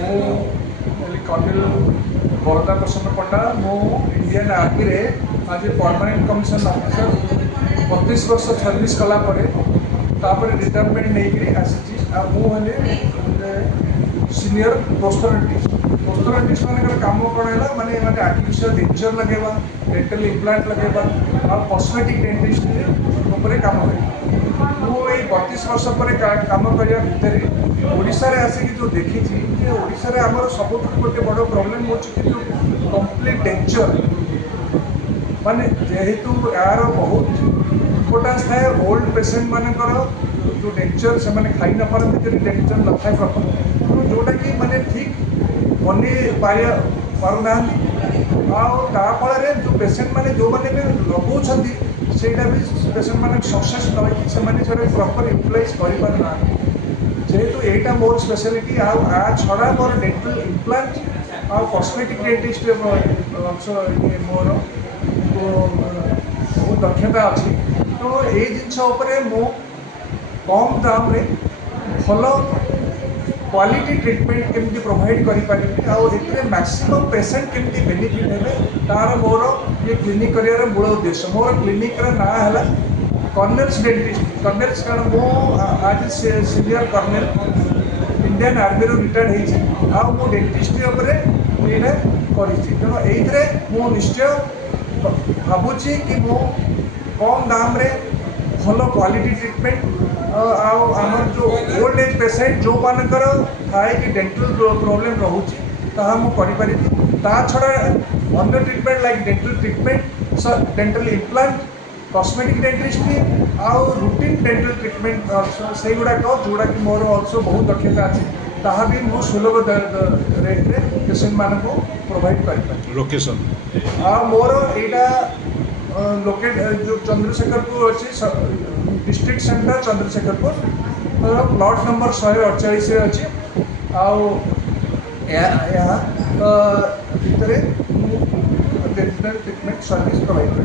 Colonel बरदा प्रसन्न पंडा मो Indian army रे आज परमानेंट कमिशन ऑफिसर 32 वर्ष सर्विस कलापर रिटायरमेंट नहीं आसी सीनियर पोस्टोरेंटिस्ट मान कम कौन है माने आर्टिफिशियल डेंचर लगेगा डेंटल इम्प्लांट लगेगा और कॉस्मेटिक डेंटिस्ट काम मुझे 32 वर्ष पर कम करने भितर ओडिशा रे आसिक जो देखी ओडिशा रे आमर सब गोटे बड़ प्रोब्लेम हो कंप्लीट डेंचर माने जेहेतु यार बहुत इम्पोर्टान्स थाए ओल्ड पेसेंट मानकर जो डेंचर से माने खाई न पारती डेंचर न था प्रथम जोटा कि माने ठीक बनी पारना आफल जो पेसेंट मैंने जो मैंने भी लगाऊँ सेटा भी पेसेंट मैंने सक्सेस न प्रॉपर यूटिलाइज करना जेहेतु यहाँ मोर स्पेशलिटी आ छड़ा मोर डेंटल इम्प्लांट आ कॉस्मेटिक डेंटिस्ट मोर बहुत दक्षता अच्छी तो ये जिनस मो कम दाम रे भल क्वालिटी ट्रिटमेंट केमती प्रोवाइड करें मैक्सिमम पेसेंट केमती बेनिफिट है तार मोर ये क्लिनिक कर मूल उद्देश्य मोर क्लिनिक ना है कर्नल्स डेंटिस्ट कर्नल्स कारण मो आज senior colonel Indian army retired हो डेंटिस्ट ये तेणु ये निश्चय भावुची कि मो कम दाम रे भल क्वालिटी ट्रिटमेंट आमर जो ओल्ड एज पेसेंट जो मानकर थाए कि डेंटल प्रोब्लेम रोचे मुझे ता छड़ा अन्य treatment like dental treatment dental implant cosmetic dentistry आउ रूटीन डेंटल ट्रिटमेंट से गुड़ाक जोड़ा कि मोर अल्सो बहुत दक्षता अच्छी ताहा भी मो सुलभ रेट रे पेसेंट मान को प्रोवाइड कर लोकेशन मोर यहाँ लोकेट जो चंद्रशेखरपुर अच्छी district centre Chandrashekharpur plot number 148 अच्छी यहाँ भितर डेंटल ट्रिटमेंट सर्विस प्रोवाइड कर।